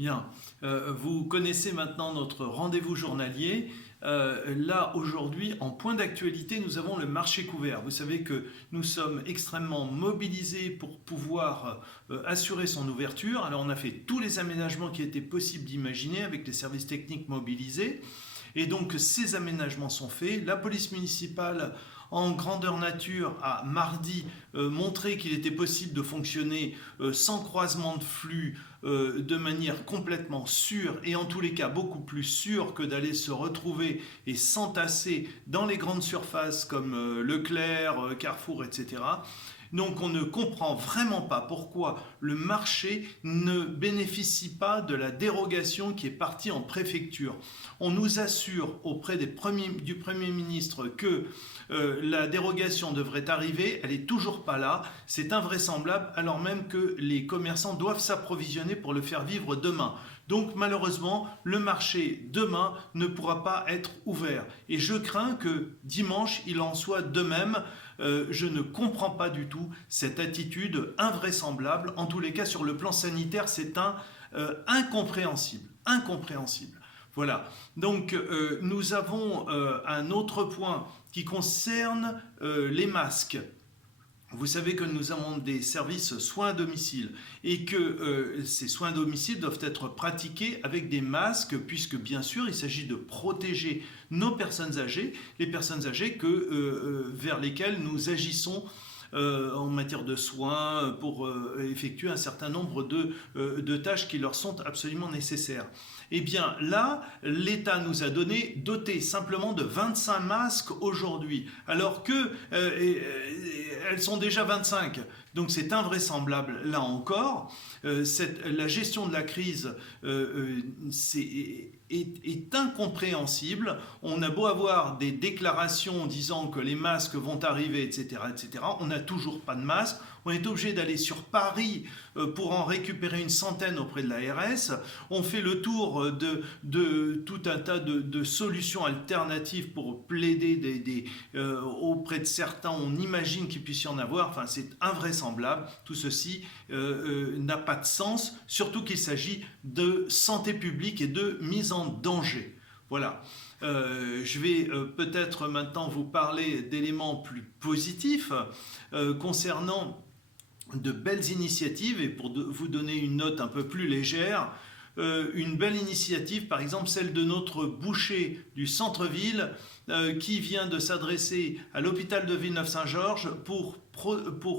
Bien, vous connaissez maintenant notre rendez-vous journalier. Là, aujourd'hui, en point d'actualité, nous avons le marché couvert. Vous savez que nous sommes extrêmement mobilisés pour pouvoir assurer son ouverture. Alors, on a fait tous les aménagements qui étaient possibles d'imaginer avec les services techniques mobilisés. Et donc, ces aménagements sont faits. La police municipale, en grandeur nature, a mardi montré qu'il était possible de fonctionner sans croisement de flux, de manière complètement sûre et en tous les cas beaucoup plus sûre que d'aller se retrouver et s'entasser dans les grandes surfaces comme Leclerc, Carrefour, etc. Donc on ne comprend vraiment pas pourquoi le marché ne bénéficie pas de la dérogation qui est partie en préfecture. On nous assure auprès du Premier ministre que la dérogation devrait arriver, elle n'est toujours pas là, c'est invraisemblable alors même que les commerçants doivent s'approvisionner pour le faire vivre demain. Donc malheureusement, le marché demain ne pourra pas être ouvert. Et je crains que dimanche, il en soit de même. Je ne comprends pas du tout cette attitude invraisemblable. En tous les cas, sur le plan sanitaire, c'est incompréhensible. Incompréhensible. Voilà. Donc nous avons un autre point qui concerne les masques. Vous savez que nous avons des services soins à domicile et que ces soins à domicile doivent être pratiqués avec des masques puisque bien sûr il s'agit de protéger nos personnes âgées, les personnes âgées vers lesquelles nous agissons en matière de soins pour effectuer un certain nombre de tâches qui leur sont absolument nécessaires. Eh bien là, l'État nous a doté simplement de 25 masques aujourd'hui, alors que elles sont déjà 25. Donc c'est invraisemblable là encore. La gestion de la crise est incompréhensible. On a beau avoir des déclarations disant que les masques vont arriver, etc., etc. On n'a toujours pas de masques. On est obligé d'aller sur Paris pour en récupérer une centaine auprès de l'ARS. On fait le tour de tout un tas de solutions alternatives pour plaider auprès de certains. On imagine qu'il puisse y en avoir. Enfin, c'est invraisemblable. Tout ceci n'a pas de sens, surtout qu'il s'agit de santé publique et de mise en danger. Voilà. Je vais peut-être maintenant vous parler d'éléments plus positifs concernant de belles initiatives et pour vous donner une note un peu plus légère, une belle initiative, par exemple celle de notre boucher du centre-ville qui vient de s'adresser à l'hôpital de Villeneuve-Saint-Georges pour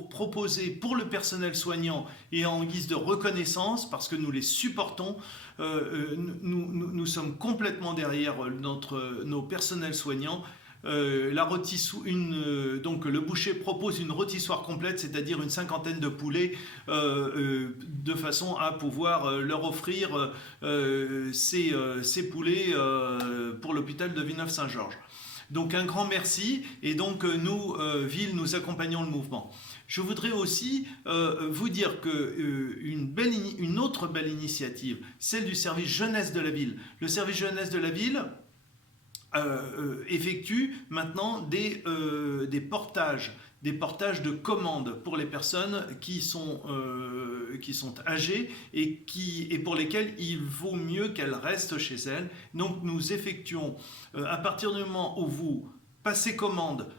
proposer pour le personnel soignant et en guise de reconnaissance, parce que nous les supportons, nous sommes complètement derrière nos personnels soignants. Donc le boucher propose une rôtissoire complète, c'est-à-dire une cinquantaine de poulets, de façon à pouvoir leur offrir ces poulets pour l'hôpital de Villeneuve-Saint-Georges. Donc un grand merci, et donc nous, Ville, nous accompagnons le mouvement. Je voudrais aussi vous dire qu'une autre belle initiative, celle du service jeunesse de la ville. Le service jeunesse de la ville effectue maintenant des portages de commandes pour les personnes qui sont âgées et pour lesquelles il vaut mieux qu'elles restent chez elles. Donc nous effectuons, à partir du moment où vous passez commande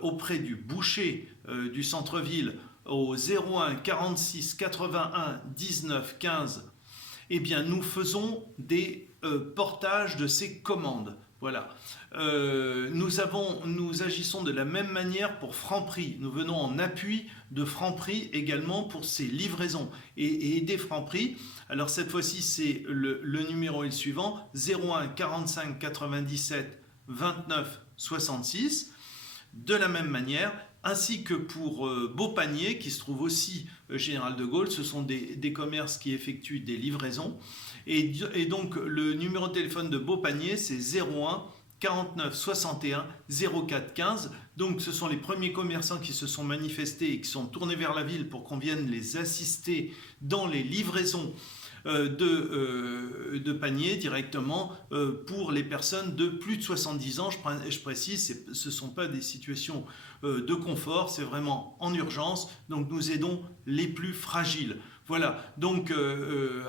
auprès du boucher du centre-ville au 01 46 81 19 15, eh bien nous faisons des portages de ces commandes. Voilà. Nous agissons de la même manière pour Franprix. Nous venons en appui de Franprix également pour ces livraisons et aider Franprix. Alors cette fois-ci, c'est le numéro est le suivant, 01 45 97 29 66. De la même manière, ainsi que pour Beaupanier, qui se trouve aussi Général de Gaulle, ce sont des commerces qui effectuent des livraisons. Et donc le numéro de téléphone de Beaupanier, c'est 01 49 61 04 15. Donc ce sont les premiers commerçants qui se sont manifestés et qui sont tournés vers la ville pour qu'on vienne les assister dans les livraisons de paniers directement pour les personnes de plus de 70 ans. Je précise, ce ne sont pas des situations de confort, c'est vraiment en urgence. Donc nous aidons les plus fragiles. Voilà, donc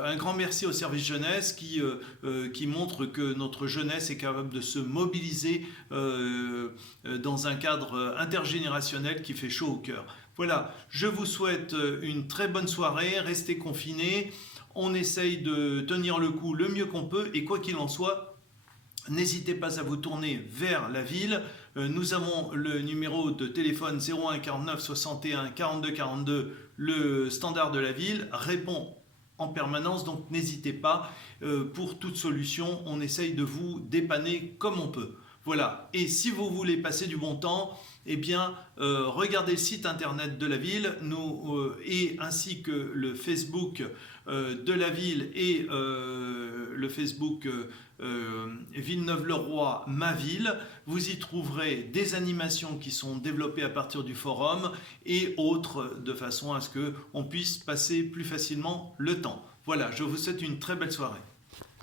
un grand merci au service jeunesse qui montre que notre jeunesse est capable de se mobiliser dans un cadre intergénérationnel qui fait chaud au cœur. Voilà, je vous souhaite une très bonne soirée, restez confinés, on essaye de tenir le coup le mieux qu'on peut et quoi qu'il en soit, n'hésitez pas à vous tourner vers la ville. Nous avons le numéro de téléphone 01 49 61 42 42, le standard de la ville, répond en permanence, donc n'hésitez pas. Pour toute solution, on essaye de vous dépanner comme on peut. Voilà, et si vous voulez passer du bon temps, eh bien, regardez le site internet de la ville et ainsi que le Facebook de la ville et le Facebook Villeneuve-le-Roi, ma ville. Vous y trouverez des animations qui sont développées à partir du forum et autres de façon à ce qu'on puisse passer plus facilement le temps. Voilà, je vous souhaite une très belle soirée.